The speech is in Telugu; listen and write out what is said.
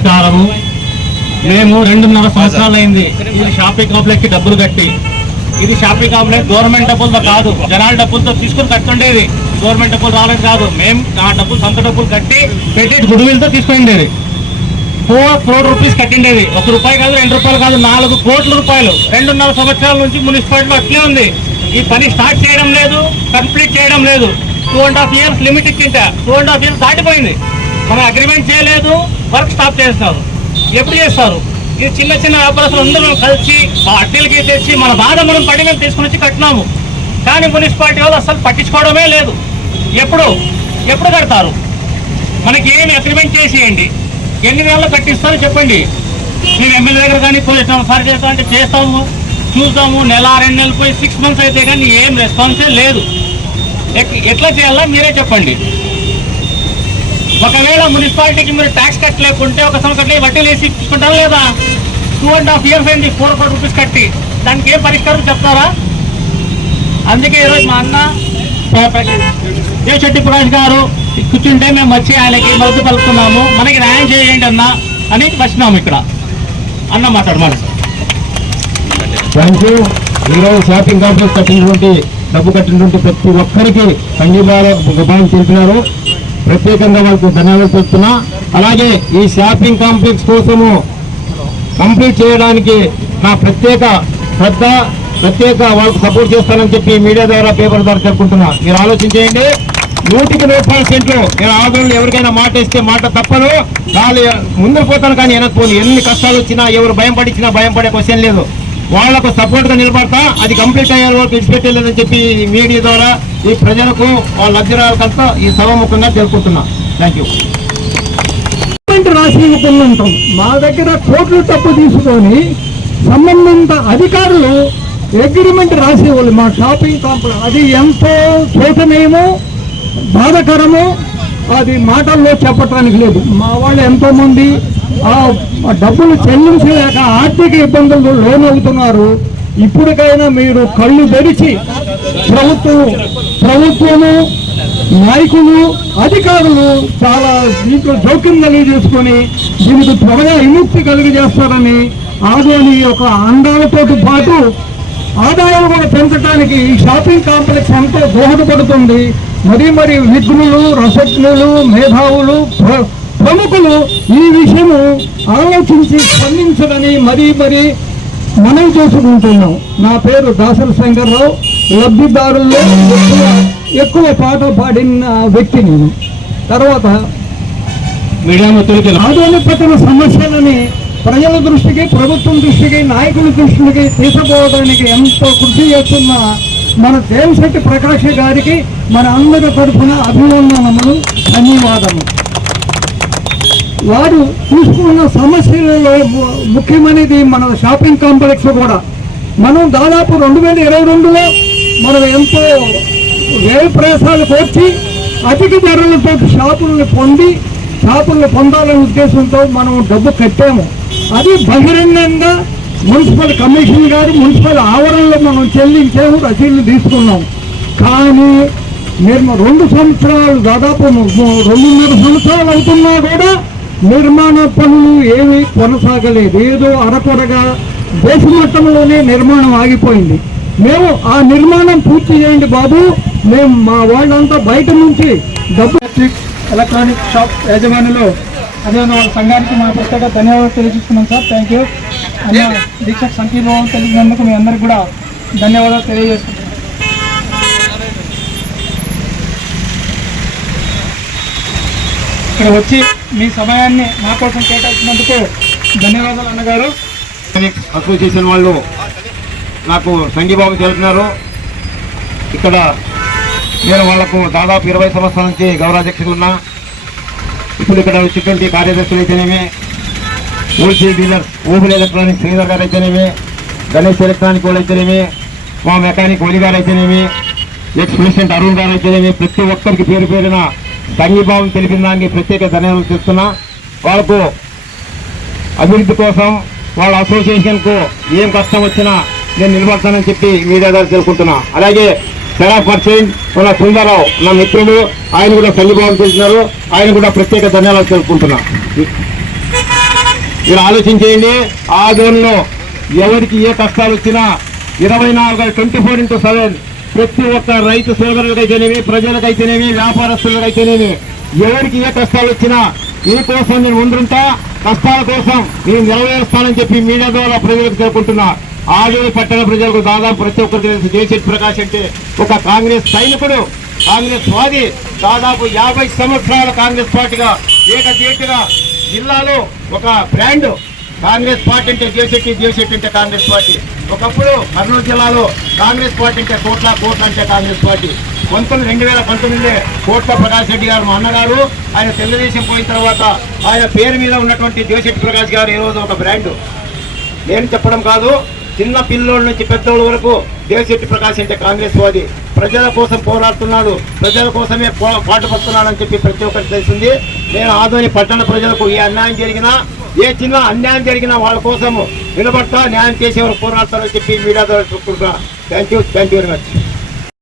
నమస్కారము. మేము రెండున్నర సంవత్సరాలు అయింది ఇది షాపింగ్ కాంప్లెక్స్కి డబ్బులు కట్టి. ఇది షాపింగ్ కాంప్లెక్స్ గవర్నమెంట్ డబ్బులతో కాదు జనాల డబ్బులతో తీసుకుని కట్టుండేది. గవర్నమెంట్ డబ్బులు రాలేదు కాదు. మేము ఆ డబ్బులు సొంత డబ్బులు కట్టి పెట్టి గుడివిలతో తీసుకుండేది ఫోర్ క్రోడ్ రూపీస్ కట్టిండేది. ఒక రూపాయి కాదు రెండు రూపాయలు కాదు నాలుగు కోట్ల రూపాయలు. రెండున్నర సంవత్సరాల నుంచి మున్సిపాలిటీలో అట్లే ఉంది. ఈ పని స్టార్ట్ చేయడం లేదు కంప్లీట్ చేయడం లేదు. Two and half years limit ఇచ్చింట. Two and half years దాటిపోయింది. మనం అగ్రిమెంట్ చేయలేదు వర్క్ స్టాప్ చేస్తారు ఎప్పుడు చేస్తారు? ఈ చిన్న చిన్న వ్యాపారస్తులు అందరూ కలిసి మా అడ్డీలకి తెచ్చి మన బాధ మనం పడి మేము తీసుకుని వచ్చి కట్టినాము. కానీ మున్సిపాలిటీ వాళ్ళు అసలు పట్టించుకోవడమే లేదు. ఎప్పుడు? ఎప్పుడు కడతారు? మనకి ఏమి అగ్రిమెంట్ చేసేయండి. ఎన్ని నెలలు కట్టిస్తారో చెప్పండి. మేము ఎమ్మెల్యే దగ్గర కానీ పోలీస్ సార్ చేస్తాం అంటే చేస్తాము. చూస్తాము నెల రెండు నెలలు పోయి సిక్స్ మంత్స్ అయితే కానీ ఏం రెస్పాన్సే లేదు. ఎట్లా చేయాలా మీరే చెప్పండి. ఒకవేళ మున్సిపాలిటీకి మీరు ట్యాక్స్ కట్టలేకుంటే ఒక సంవత్సరం వడ్డీలు వేసి ఇప్పించుకుంటారా లేదా? టూ అండ్ హాఫ్ ఇయర్స్ అయింది ఫోర్ కోటి రూపీస్ కట్టి. దానికి ఏం పరిష్కారం చెప్తారా? అందుకే ఈరోజు మా అన్న దేవశెట్టి ప్రకాష్ గారు కూర్చుంటే మేము వచ్చి ఆయనకి మద్దతు పలుకుతున్నాము. మనకి న్యాయం చేయండి అన్న అని వచ్చినాము ఇక్కడ. అన్న మాట్లాడమని. థ్యాంక్ యూ ఈరోజు షాపింగ్ కాంప్లెక్స్ కట్టినటువంటి డబ్బు కట్టినటువంటి ప్రతి ఒక్కరికి సంగీతాలు గొప్పని తెలిపినారు. ప్రత్యేకంగా వాళ్ళకు ధన్యవాదాలు చెప్తున్నా అలాగే ఈ షాపింగ్ కాంప్లెక్స్ కోసము కంప్లీట్ చేయడానికి నా ప్రత్యేక శ్రద్ధ ప్రత్యేక వాళ్ళకు సపోర్ట్ చేస్తానని చెప్పి మీడియా ద్వారా పేపర్ ద్వారా చెప్పుకుంటున్నా. మీరు ఆలోచించేయండి. నూటికి నూరు పర్సెంట్లు నేను ఆదరణలు ఎవరికైనా మాట ఇస్తే మాట తప్పదు. వాళ్ళు ముందుకు పోతాను కానీ వెనక్కి ఎన్ని కష్టాలు వచ్చినా ఎవరు భయం పడిచ్చినా భయం పడే క్వశ్చన్ లేదు. వాళ్ళకు సపోర్ట్గా నిలబడతా అది కంప్లీట్ అయ్యే వరకు విడిచిపెట్టలేదని చెప్పి మీడియా ద్వారా ఈ ప్రజలకు వాళ్ళ అభ్యర్థులకంతా ఈ సభముఖంగా తెలుపుతున్నా. థ్యాంక్ యూ గవర్నమెంట్ రాసి మా దగ్గర కోట్లు తప్పు తీసుకొని సంబంధిత అధికారులు అగ్రిమెంట్ రాసి మా షాపింగ్ కాంప్లెక్స్ అది ఎంతో శోచనీయము బాధకరము అది మాటల్లో చెప్పటానికి లేదు. మా వాళ్ళు ఎంతోమంది డబ్బులు చెల్లించలేక ఆర్థిక ఇబ్బందులు లోనవుతున్నారు. ఇప్పటికైనా మీరు కళ్ళు తెరిచి ప్రభుత్వం ప్రభుత్వము నాయకులు అధికారులు చాలా దీంట్లో జోక్యం కలిగజేసుకొని దీనికి త్వరగా విముక్తి కలిగజేస్తారని ఆదోని యొక్క అందాలతో పాటు ఆదాయాలు కూడా పెంచడానికి ఈ షాపింగ్ కాంప్లెక్స్ ఎంతో దోహదపడుతుంది. మరి మరి విఘ్నులు రసజ్ఞులు మేధావులు ప్రముఖులు ఈ విషయము ఆలోచించి స్పందించదని మరీ మరి మనం చేసుకుంటున్నాం. నా పేరు దాసరి శంకర్రావు. లబ్ధిదారుల్లో ఎక్కువ ఎక్కువ పాట పాడిన వ్యక్తి నేను. తర్వాత పట్టిన సమస్యలని ప్రజల దృష్టికి ప్రభుత్వం దృష్టికి నాయకుల దృష్టికి తీసుకుపోవడానికి ఎంతో కృషి చేస్తున్న మన దేవశెట్టి ప్రకాష్ గారికి మన అందరి తరఫున అభివందనములు ధన్యవాదములు. వారు తీసుకున్న సమస్యలలో ముఖ్యమైనది మన షాపింగ్ కాంప్లెక్స్ కూడా. మనం దాదాపు రెండు వేల ఇరవై రెండులో మనం ఎంతో వ్యయ ప్రయాసాలు కోర్చి అధిక ధరలతో షాపులను పొంది షాపులను పొందాలనే ఉద్దేశంతో మనం డబ్బు కట్టాము. అది బహిరంగంగా మున్సిపల్ కమిషన్ గారు మున్సిపల్ ఆవరణలో మనం చెల్లించాము రసీదులు తీసుకున్నాం కానీ మేము రెండు సంవత్సరాలు దాదాపు రెండున్నర సంవత్సరాలు అవుతున్నా కూడా నిర్మాణ పనులు ఏమీ కొనసాగలేదు. ఏదో అరకొరగా దేశ మట్టంలోనే నిర్మాణం ఆగిపోయింది. మేము ఆ నిర్మాణం పూర్తి చేయండి బాబు. మేము మా వాళ్ళంతా బయట నుంచి డబ్బు ఎలక్ట్రానిక్ షాప్ యాజమాన్యంలో అదే వాళ్ళ సంఘానికి మా ప్రత్యేక ధన్యవాదాలు తెలియజేస్తున్నాం సార్. థ్యాంక్ యూ అన్న దీక్ష సంకీర్ణం తెలిసినందుకు మీ అందరికి కూడా ధన్యవాదాలు తెలియజేస్తున్నాం. ఇక్కడ వచ్చి మీ సమయాన్ని మా కోసం కేటాయించినందుకు ధన్యవాదాలు అన్నగారు. అసోసియేషన్ వాళ్ళు నాకు సంఘీభావం తెలిపినారు ఇక్కడ నేను వాళ్ళకు దాదాపు ఇరవై సంవత్సరాల నుంచి గౌరవాధ్యక్షులు ఉన్నా. ఇప్పుడు ఇక్కడ వచ్చేటువంటి కార్యదర్శులు అయితేనేమి wholesale dealer open electronic Sridhar garu అయితేనేమి గణేష్ ఎలక్ట్రానిక్ వాళ్ళు అయితేనేమి మా మెకానిక్ ఒలి గారు అయితేనేమి ఎక్స్ ప్రెసిడెంట్ అరుణ్ గారు అయితేనేమి ప్రతి ఒక్కరికి పేరు పేరున సంఘీభావం తెలిపిన దానికి ప్రత్యేక ధన్యవాదాలు చెప్తున్నా. వాళ్ళకు అభివృద్ధి కోసం వాళ్ళ అసోసియేషన్కు ఏం కష్టం వచ్చినా నేను నిలబడతానని చెప్పి మీడియా ద్వారా తెలుసుకుంటున్నా అలాగే తెరా పర్సెంట్ మన సుందరరావు నా మిత్రుడు ఆయన కూడా సంఘీభావం తెలిసినారు ఆయన కూడా ప్రత్యేక ధన్యవాదాలు తెలుసుకుంటున్నా మీరు ఆలోచించేయండి ఆదోళనలో ఎవరికి ఏ కష్టాలు వచ్చినా ఇరవై నాలుగు ట్వంటీ ఫోర్ ఇంటూ సెవెన్ ప్రతి ఒక్క రైతు సోదరులకైతేనేమి ప్రజలకైతేనేమి వ్యాపారస్తులకైతేనేమి ఎవరికి ఏ కష్టాలు వచ్చినా ఈ కోసం నేను ముందుంటా కష్టాల కోసం నేను నెరవేరుస్తానని చెప్పి మీడియా ద్వారా ప్రజలకు తెలుపుకుంటున్నా ఆదోళి పట్టణ ప్రజలకు దాదాపు ప్రతి ఒక్కరికి తెలుసు జయశెట్టి ప్రకాష్ అంటే ఒక కాంగ్రెస్ సైనికుడు కాంగ్రెస్ వాది దాదాపు యాభై సంవత్సరాల కాంగ్రెస్ పార్టీగా ఏకదేటిగా జిల్లాలో ఒక బ్రాండ్. కాంగ్రెస్ పార్టీ అంటే దేశెట్టి దేశెట్టి అంటే కాంగ్రెస్ పార్టీ. ఒకప్పుడు కర్నూలు జిల్లాలో కాంగ్రెస్ పార్టీ అంటే కోట్ల కోట్ల అంటే కాంగ్రెస్ పార్టీ. పంతొమ్మిది రెండు వేల పంతొమ్మిదిలో కోట్ల ప్రకాష్ రెడ్డి గారు మా అన్నగారు ఆయన తెలుగుదేశం పోయిన తర్వాత ఆయన పేరు మీద ఉన్నటువంటి దేశెట్టి ప్రకాష్ గారు ఈరోజు ఒక బ్రాండ్. నేను చెప్పడం కాదు చిన్న పిల్లోళ్ళ నుంచి పెద్దోళ్ళ వరకు దేశెట్టి ప్రకాష్ అంటే కాంగ్రెస్ వాది. ప్రజల కోసం పోరాడుతున్నాడు ప్రజల కోసమే పో- అని చెప్పి ప్రతి ఒక్కరికి తెలిసింది. నేను ఆదోని పట్టణ ప్రజలకు ఏ అన్యాయం జరిగినా ఏ చిన్న అన్యాయం జరిగినా వాళ్ళ కోసం నిలబడతా న్యాయం చేసేవారు పోరాడతారని చెప్పి మీడియా ద్వారా చెప్పుకుంటున్నా. Thank you thank you very much